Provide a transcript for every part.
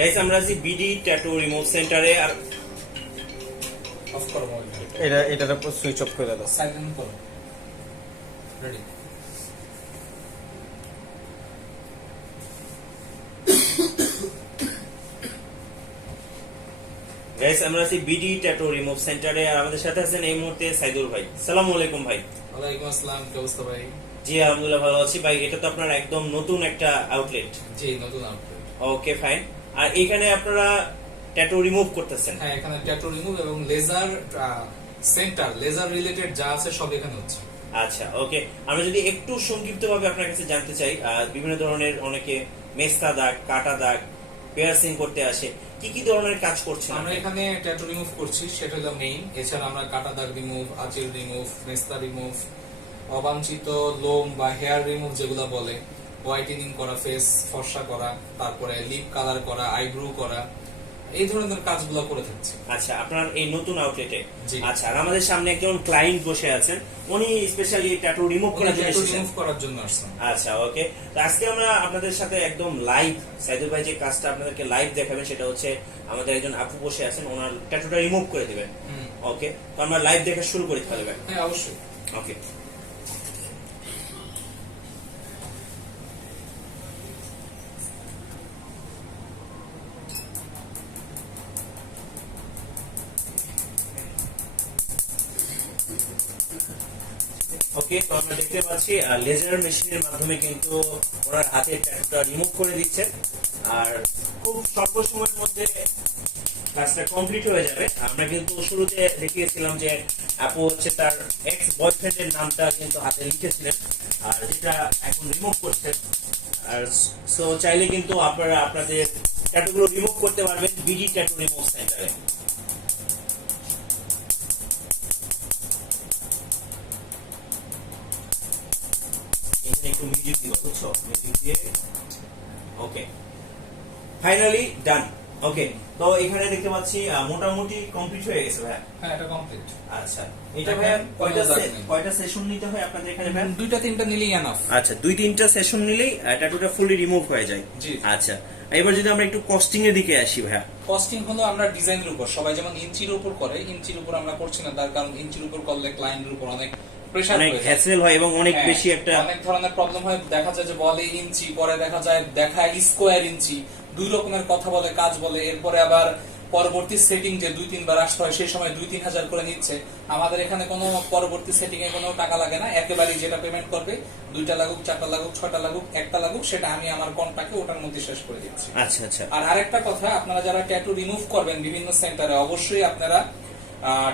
Guys আমরা আছি BD tattoo remove সেন্টারে। আর অফ করো এটার উপর সুইচ অফ করে দাও, সাইলেন্ট করো। রেডি। গাইস আমরা আছি বিডি ট্যাটু রিমুভ সেন্টারে, আর আমাদের সাথে আছেন এই মুহূর্তে সাইদুল ভাই। আসসালামু আলাইকুম ভাই। ওয়ালাইকুম আসসালাম, কি অবস্থা ভাই? জি আলহামদুলিল্লাহ ভালো আছি ভাই। এটা তো আপনার একদম নতুন একটা আউটলেট। জি নতুন আউটলেট। Okay fine. আর এখানে আপনারা ট্যাটু রিমুভ করতেছেন? হ্যাঁ, এখানে ট্যাটু রিমুভ এবং লেজার সেন্টার, লেজার রিলেটেড যা আছে সব এখানে হচ্ছে। আচ্ছা ওকে, আমরা যদি একটু সংক্ষিপ্তভাবে আপনার কাছে জানতে চাই, বিভিন্ন ধরনের অনেকে মেস্তা দাগ, কাটা দাগ, পিয়ার্সিং করতে আসে, কি কি ধরনের কাজ করছেন? আমরা এখানে ট্যাটু রিমুভ করছি, সেটা হলো মেইন। এছাড়া আমরা কাটা দাগ রিমুভ, আঁচিল রিমুভ, মেস্তা রিমুভ, অবাঞ্ছিত লোম বা হেয়ার রিমুভ যেগুলো বলে, হোয়াইটেনিং করা, ফেস ফর্সা করা, তারপরে লিপ কালার করা, আইব্রো করা, এই ধরনের কাজগুলো করে থাকছি। আচ্ছা, আপনার এই নতুন আউটলেটে। জি। আচ্ছা, আর আমাদের সামনে একজন ক্লায়েন্ট বসে আছেন, উনি স্পেশালি ট্যাটু রিমুভ করার জন্য এসেছেন। রিমুভ করার জন্য আসছেন। আচ্ছা ওকে, তো আজকে আমরা আপনাদের সাথে একদম লাইভ, সাইদুল ভাই যে কাজটা আপনাদেরকে লাইভ দেখাবেন সেটা হচ্ছে আমাদের একজন আপু বসে আছেন, ওনার ট্যাটুটা রিমুভ করে দিবেন। ওকে, তো আমরা লাইভ দেখা শুরু করি তাহলে ভাই। হ্যাঁ অবশ্যই। ওকে। ওকে, তো আমরা দেখতে পাচ্ছি লেজার মেশিনের মাধ্যমে কিন্তু ওনার হাতের ট্যাটুটা রিমুভ করে দিচ্ছে, আর খুব স্বল্প সময়ের মধ্যে কাজটা কমপ্লিট হয়ে যাবে। আমরা কিন্তু শুরুতে দেখিয়েছিলাম যে আপু হচ্ছে তার এক্স বয়ফ্রেন্ডের নামটা কিন্তু হাতে লিখেছিলেন, আর যেটা এখন রিমুভ করছেন। আর সো চাইলে কিন্তু আপনারা আপনাদের ট্যাটুগুলো রিমুভ করতে পারবেন বিডি ট্যাটু রিমুভ সেন্টারে। একটু মিউজিক দিও, বুঝছো? মিউজিক দিয়ে। ওকে, ফাইনালি ডান। ওকে, তো এখানে দেখতে পাচ্ছি মোটামুটি কমপ্লিট হয়ে গেছে ভাই। হ্যাঁ, এটা কমপ্লিট। আচ্ছা, এটা ভাই কয়টা সেশন নিতে হয় আপনাদের এখানে ভাই? দুইটা তিনটা নিলেই এনাফ। আচ্ছা, দুই তিনটা সেশন নিলেই ট্যাটুটা ফুলি রিমুভ হয়ে যায়। জি। আচ্ছা, এবার যদি আমরা একটু কস্টিং এর দিকে আসি ভাই। কস্টিং হলো আমরা ডিজাইনের উপর, সবাই যেমন ইঞ্চির উপর করে, ইঞ্চির উপর আমরা করছি না, তার কারণ ইঞ্চির উপর করলে ক্লায়েন্টের উপর অনেক প্রেসার অনেক হ্যাসেল হয় এবং অনেক বেশি একটা অনেক ধরনের প্রবলেম হয়। দেখা যায় যে বলে ইঞ্চি, পরে দেখা যায় দেখায় স্কোয়ার ইঞ্চি, দুই রকমের কথা বলে, কাজ বলে, এরপরে আবার পরবর্তী সেটিং যে 2-3 বার আসতে হয়, সেই সময় 2-3 হাজার করে নিচ্ছে। আমাদের এখানে কোনো পরবর্তী সেটিং এ কোনো টাকা লাগে না, একেবারে যেটা পেমেন্ট করবে, 2টা লাগুক, 4টা লাগুক, 6টা লাগুক, 1টা লাগুক, সেটা আমি আমার কন্টাক্টে ওটার মধ্যে শেষ করে দিচ্ছি। আচ্ছা আচ্ছা। আর আরেকটা কথা, আপনারা যারা ট্যাটু রিমুভ করবেন বিভিন্ন সেন্টারে, অবশ্যই আপনারা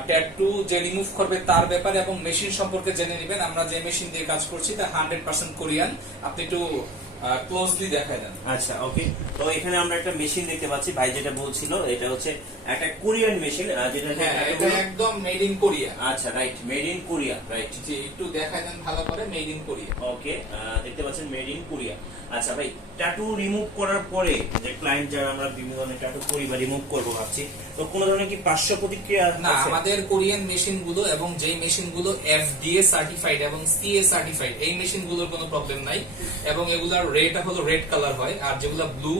ট্যাটু যে রিমুভ করবে তার ব্যাপারে এবং মেশিন সম্পর্কে জেনে নেবেন। আমরা যে মেশিন দিয়ে কাজ করছি তা 100% কোরিয়ান। আপনি একটু ক্লোজলি দেখায় দেন। আচ্ছা ওকে, তো এখানে আমরা একটা মেশিন দেখতে পাচ্ছি, ভাই যেটা বলছিল এটা হচ্ছে একটা কোরিয়ান মেশিন, যেটা এটা একদম মেড ইন কোরিয়া। আচ্ছা right, made in Korea, right. জি, একটু দেখায় দেন ভালো করে, মেড ইন কোরিয়া। ওকে, দেখতে পাচ্ছেন মেড ইন কোরিয়া। আচ্ছা ভাই, ট্যাটু রিমুভ করার পরে যে ক্লায়েন্ট যারা আমরা বিভিন্ন ধরনের ট্যাটু করি বা রিমুভ করবো ভাবছি, তো কোনো ধরনের কি পার্শ্ব প্রতিক্রিয়া না, আছে? আমাদের কোরিয়ান মেশিন গুলো এবং যেই মেশিন গুলো এফডিএ সার্টিফাইড এবং সিএ সার্টিফাইড, এই মেশিন গুলোর কোনো প্রবলেম নাই এবং এগুলার রেটটা হলো রেড কালার হয়। আর যেগুলা ব্লু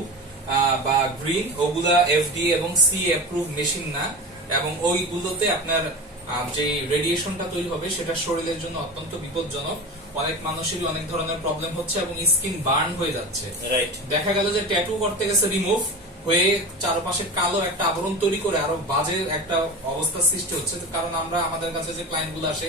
বা গ্রিন, ওগুলা এফডিএ এবং সিএ অ্যাপ্রুভ মেশিন না, এবং ওইগুলোতে আপনার যে রেডিয়েশনটা তৈরি হবে সেটা শরীরের জন্য অত্যন্ত বিপজ্জনক। অনেক মানুষেরই অনেক ধরনের প্রবলেম হচ্ছে এবং স্কিন বার্ন হয়ে যাচ্ছে। রাইট, দেখা গেল যে ট্যাটু করতে গেছে রিমুভ হয়ে চারপাশে কালো একটা আবরণ তৈরি করে আরো বাজে একটা অবস্থা সৃষ্টি হচ্ছে। কারণ আমরা, আমাদের কাছে যে ক্লায়েন্ট গুলো আসে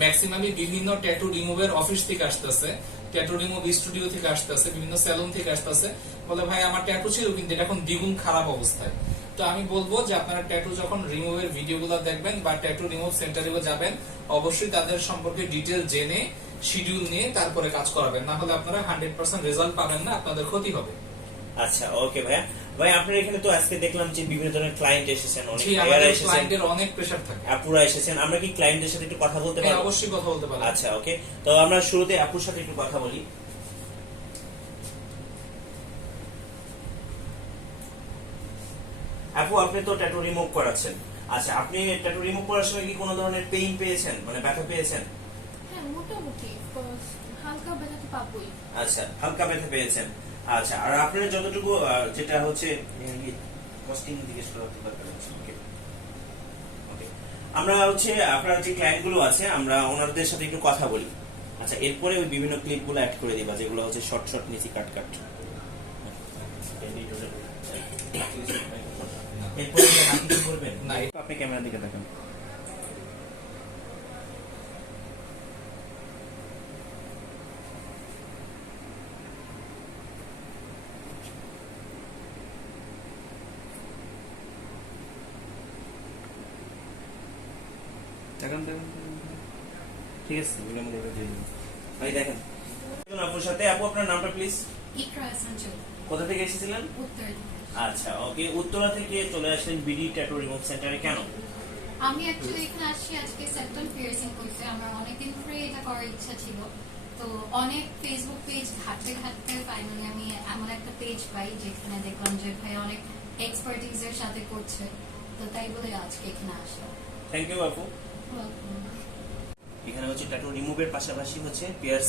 ম্যাক্সিমামই বিভিন্ন ট্যাটু রিমুভের অফিস থেকে আসতেছে, ট্যাটু রিমুভ স্টুডিও থেকে আসতেছে, বিভিন্ন সেলুন থেকে আসতেছে, বলে ভাই আমার ট্যাটু ছিল কিন্তু এটা এখন দ্বিগুণ খারাপ অবস্থায়। তো আমি বলবো যে আপনারা ট্যাটু যখন রিমুভের ভিডিওগুলো দেখবেন বা ট্যাটু রিমুভ সেন্টারে যাবেন, অবশ্যই তাদের সম্পর্কে ডিটেল জেনে শিডিউল নিয়ে তারপরে কাজ করাবেন, না হলে আপনারা 100% রেজাল্ট পাবেন না, আপনাদের ক্ষতি হবে। আচ্ছা ওকে ভাইয়া। ভাই আপনার এখানে তো আজকে দেখলাম যে বিভিন্ন ধরনের ক্লায়েন্ট এসেছেন, অনেক ক্লায়েন্টের অনেক প্রেসার থাকে, আপুরা এসেছেন। আমরা কি ক্লায়েন্টের সাথে একটু কথা বলতে পারি? অবশ্যই কথা বলতে পারি। আচ্ছা ওকে, তো আমরা শুরুতে আপুর সাথে একটু কথা বলি। আপু, আপনি তো ট্যাটু রিমুভ করাচ্ছেন। আচ্ছা, আপনি ট্যাটু রিমুভ করার সময় কি কোনো ধরনের পেইন পেয়েছেন, মানে ব্যথা পেয়েছেন? হ্যাঁ, মোটামুটি হালকা ব্যথা তো পাবোই। আচ্ছা, হালকা ব্যথা পেয়েছেন। আচ্ছা, আর আপনার যতটুকু যেটা হচ্ছে কস্টিং জিজ্ঞেস করার দরকার আছে। ওকে ওকে, আমরা হচ্ছে আপনার যে ক্লায়েন্ট গুলো আছে আমরা ওনাদের সাথে একটু কথা বলি। আচ্ছা, এরপরে ওই বিভিন্ন ক্লিপ গুলো অ্যাড করে দিবা যেগুলো হচ্ছে শর্ট শর্ট নিচে কাট কাট। এরপরে আপনি কি করবেন? না, আপনি ক্যামেরার দিকে দেখেন। দেখেন দেখেন, ঠিক আছে, ভাই দেখেন আপুর সাথে। আপু আপনার নামটা প্লিজ। ইকরা হাসান চৌধুরী, কোথা থেকে এসেছিলেন? উত্তর দিনাজপুর। আচ্ছা ওকে, উত্তরা থেকে চলে আসলেন বিডি ট্যাটু রিমুভ সেন্টারে কেন? আমি অ্যাকচুয়ালি এখানে আসছি আজকে সেপ্টেম পিয়ার্সিং করতে। আমার অনেকদিন ধরে এটা করার ইচ্ছা ছিল, তো অনেক ফেসবুক পেজ ঘাটতে ঘাটতে ফাইনালি আমি এমন একটা পেজ পাই যেখানে দেখলাম যে ভাই অনেক এক্সপার্টিজের সাথে করছে, তো তাই বলে আজকে এখানে আসলাম। থ্যাংক ইউ আপু। এখানে হচ্ছে ট্যাটু রিমুভের পাশাপাশি হচ্ছে পিয়ার্স